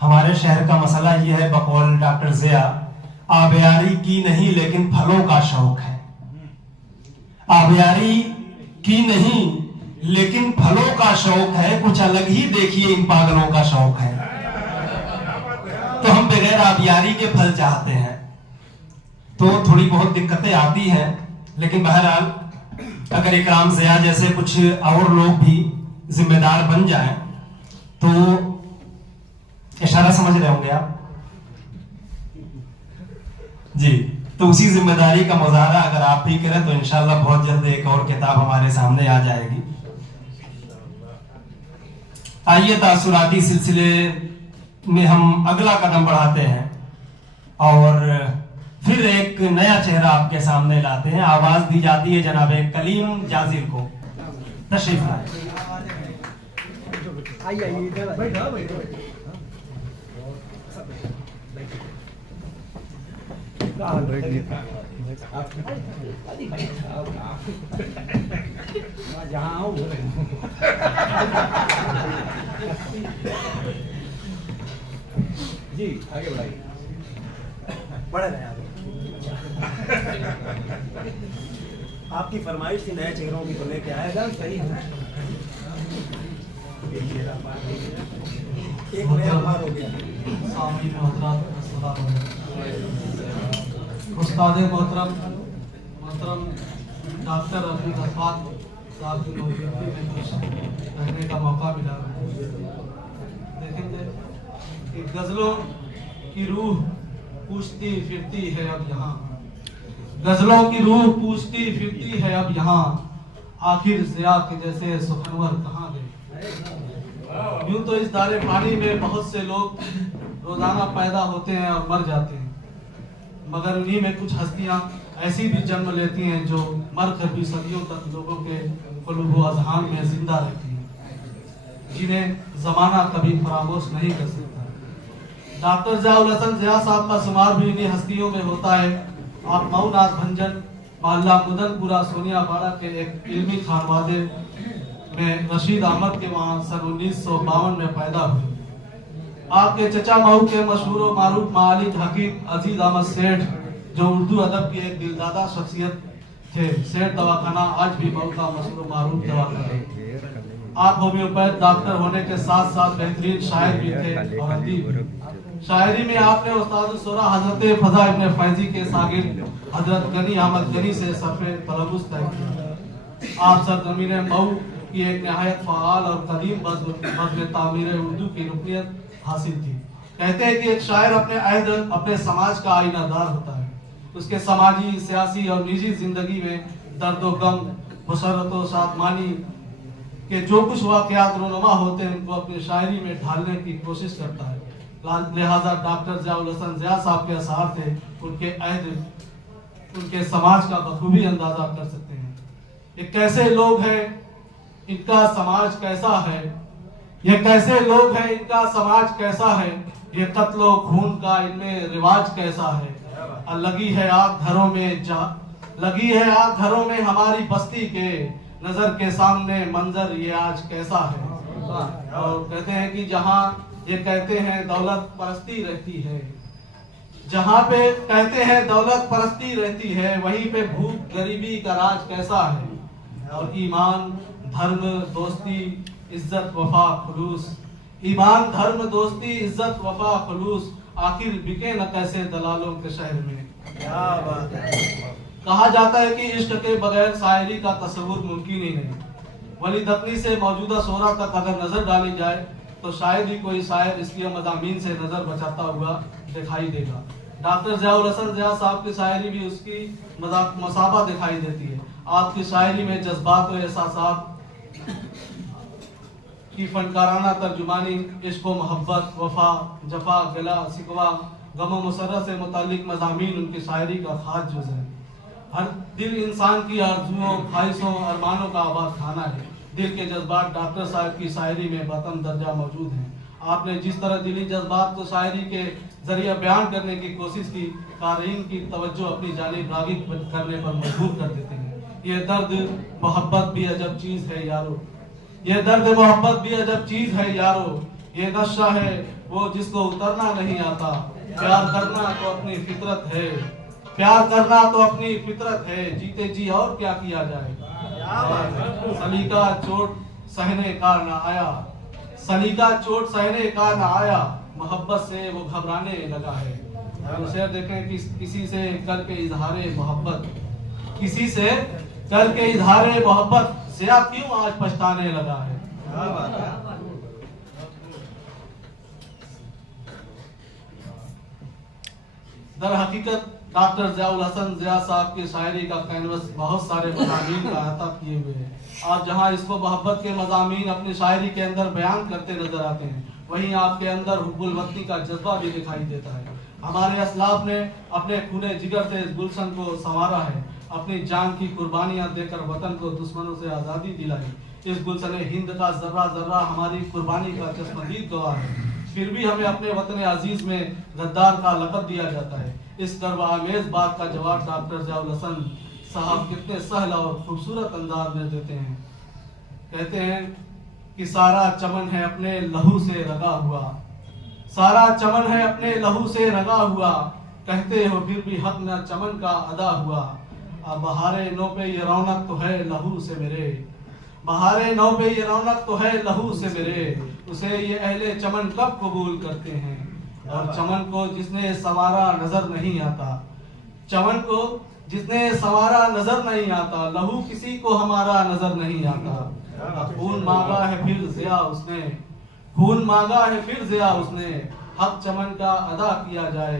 हमारे शहर का मसला ये है, बकौल डॉक्टर ज़िया, आबियारी की नहीं लेकिन फलों का शौक है। आबियारी की नहीं लेकिन फलों का शौक है, कुछ अलग ही देखिए इन पागलों का शौक है। तो हम बगैर आबियारी के फल चाहते हैं, तो थोड़ी बहुत दिक्कतें आती हैं, लेकिन बहरहाल अगर इकराम ज़िया जैसे कुछ और लोग भी जिम्मेदार बन जाएं तो इशारा समझ रहे होंगे आप जी। तो उसी जिम्मेदारी का मुजाहरा अगर आप भी करें तो इंशाल्लाह बहुत जल्द एक और किताब हमारे सामने आ जाएगी। आइए तासुराती सिलसिले में हम अगला कदम बढ़ाते हैं और फिर एक नया चेहरा आपके सामने लाते हैं। आवाज दी जाती है जनाब कलीम जाजिर को, तशरीफ लाए। जी आगे बढ़ाइए, बढ़ रहे हैं आपकी फरमाइश थी नए चेहरों की तो लेके आएगा। सही है, एक नया बार हो गया। उस्ताद मोहतरम डॉक्टर रफीक अफाक साहब की मौजूदगी में कुछ कहने का मौका मिला। देखेंगे कि गज़लों की रूह पूछती फिरती है अब यहाँ, गज़लों की रूह पूछती फिरती है अब यहाँ, आखिर ज़िया के जैसे सुखनवर कहाँ गए। यूं तो इस दारे पानी में बहुत से लोग रोजाना पैदा होते हैं और मर जाते हैं, मगर उन्हीं में कुछ हस्तियां ऐसी भी जन्म लेती हैं जो मर कर भी सदियों तक लोगों के क़ुलूब अज़हान में जिंदा रहती हैं, जिन्हें ज़माना कभी फरामोश नहीं कर सकता। डॉक्टर ज़ियाउल हसन ज़िया साहब का शुमार भी इन्हीं हस्तियों में होता है। आप मऊनाथ भंजन मोहल्ला मुदनपुरा सोनियापाड़ा के एक इल्मी खानवादे में रशीद अहमद के वहाँ सन 1952 में पैदा हुए। आपके चचा मऊ के मशहूर व मारूफ मालिक हकीम अजीज अहमद सेठ, जो उर्दू अदब की एक दिलदादा शख्सियत थे, सेठ दवाखाना आज भी मऊ का मशहूर मारूफ दवाखाना है। आप होम्योपैथ डॉक्टर होने के साथ साथ बेहतरीन शायर भी थे और अदीब। शायरी में आपने उस्ताद सोरा हजरत फजा इब्न फैजी के शागिर्द हजरत गनी अहमद गनी से सरफे तलबुस तय किया। आप सरजमीन मऊ की एक नहायत फ़आल और कदीम बज़्म तामीर उर्दू की रुकनियत हासिल थी। कहते हैं कि एक शायर अपने अहद अपने समाज का आईनादार होता है। उसके समाजी, सियासी और निजी जिंदगी में दर्द व गम, मुसरत व शादमानी के जो कुछ वाक़यात रोनुमा होते हैं उनको अपनी शायरी में ढालने की कोशिश करता है। लिहाजा डॉक्टर ज़ियाउल हसन ज़िया साहब के असार थे, उनके अहद उनके समाज का बखूबी अंदाजा कर सकते हैं। ये कैसे लोग हैं, इनका समाज कैसा है, ये कैसे लोग हैं, इनका समाज कैसा है, ये कत्लो खून का इनमें रिवाज कैसा है। लगी है आग घरों में लगी है आग घरों में हमारी बस्ती के, नजर के सामने मंजर ये आज कैसा है। और कहते हैं कि जहाँ ये कहते हैं दौलत परस्ती रहती है, जहाँ पे कहते हैं दौलत परस्ती रहती है, वहीं पे भूख गरीबी का राज कैसा है। और ईमान धर्म दोस्ती इज्जत वफा खुलूस, ईमान धर्म दोस्ती इज्जत वफा खुलूस, आखिर बिके न कैसे दलालों के शहर में। क्या बात है। कहा जाता है कि इश्क के बगैर शायरी का तस्वुर मुमकिन ही नहीं। वली दफनी से मौजूदा सोरा तक अगर नजर डाली जाए तो शायद ही कोई शायर इसलिए मज़ामीन से नजर बचाता हुआ दिखाई देगा। डॉक्टर ज़ियाउल हसन ज़िया साहब की शायरी भी उसकी मसाबा दिखाई देती है। आपकी शायरी में जज्बात व एहसासात की फनकाराना तर्जुमानी, इश्क व मोहब्बत, वफा, जफा, गिला, शिकवा, गम व मुसर्रत से मुताल्लिक मज़ामीन उनकी शायरी का खास जुज़ है। हर दिल इंसान की आरज़ुओं, ख्वाहिशों, अरमानों का आबाद खाना है। दिल के जज्बात डॉक्टर साहब की शायरी में बतन दर्जा मौजूद हैं। आपने जिस तरह दिली जज्बात को शायरी के जरिए बयान करने की कोशिश की, क़ारीन की तवज्जो अपनी जानिब राग़िब करने पर मजबूर कर देते हैं। ये दर्द मोहब्बत भी अजब चीज़ है यारो, ये दर्द मोहब्बत भी अजब चीज़ है यारो, ये नशा है वो जिसको उतरना नहीं आता। प्यार करना तो अपनी फितरत है, प्यार करना तो अपनी फितरत है, जीते जी और क्या किया जाए। सलीका चोट सहने का ना आया, सलीका चोट सहने का ना आया, मोहब्बत से वो घबराने लगा है। तो शेर देखें कि किसी से करके इजहारे मोहब्बत, किसी से करके इजहारे मोहब्बत, सिया क्यों आज पछताने लगा है। दर हकीकत डॉक्टर ज़ियाउल हसन ज़िया साहब की शायरी का कैनवस बहुत सारे मज़ामीन का अहता किए हुए हैं। आप जहां इसको मोहब्बत के मज़ामीन अपनी शायरी के अंदर बयान करते नजर आते हैं, वहीं आपके अंदर हुब्बुल वतनी का जज्बा भी दिखाई देता है। हमारे असलाफ ने अपने खूने जिगर से इस गुलशन को संवारा है, अपनी जान की कुर्बानियां देकर वतन को दुश्मनों से आज़ादी दिलाई। इस गुलशन हिंद का जर्रा जर्रा हमारी कुर्बानी का चश्मदीद गवाह है। फिर भी हमें अपने वतन अजीज में गद्दार का लक़ब दिया जाता है। इस गर्व आमेज बात का जवाब डॉक्टर ज़ियाउल हसन साहब कितने सहल और खूबसूरत अंदाज में देते हैं। कहते हैं कि सारा चमन है अपने लहू से रंगा हुआ, सारा चमन है अपने लहू से रंगा हुआ, कहते हो फिर भी हक न चमन का अदा हुआ। अब बहारे नौ पे ये रौनक तो है लहू से मेरे, बहारे नौ पे ये रौनक तो है लहू से मेरे, उसे ये अहले चमन कब कबूल करते हैं। और चमन को जिसने संवारा नजर नहीं आता, चमन को जिसने संवारा नजर नहीं आता, लहू किसी को हमारा नजर नहीं आता। खून मांगा है फिर ज़िया उसने, खून मांगा है फिर ज़िया उसने, हक चमन का अदा किया जाए।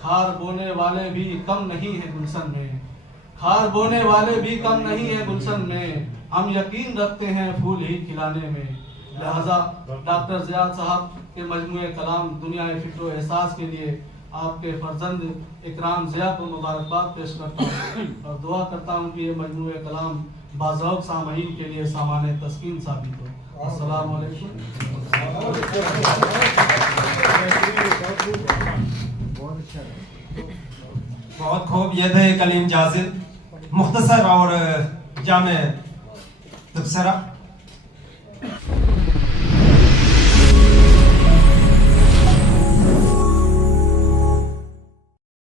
खार बोने वाले भी कम नहीं है गुलशन में, खार बोने वाले भी कम नहीं है गुलशन में, हम यकीन रखते हैं फूल ही खिलाने में। लिहाजा डॉक्टर ज़िया साहब के मजमूए कलाम दुनिया फिक्र एहसास के लिए आपके फर्जंद इकराम ज़िया को मुबारकबाद पेश करता हूँ और दुआ करता हूँ कि ये मजमूए कलाम बाज़ौक़ सामईन के लिए सामाने तस्कीन साबित हो। अस्सलाम वालेकुम। बहुत खूब। ये थे कलीम जाज़िद, मुख्तसर और जामे तबसरा।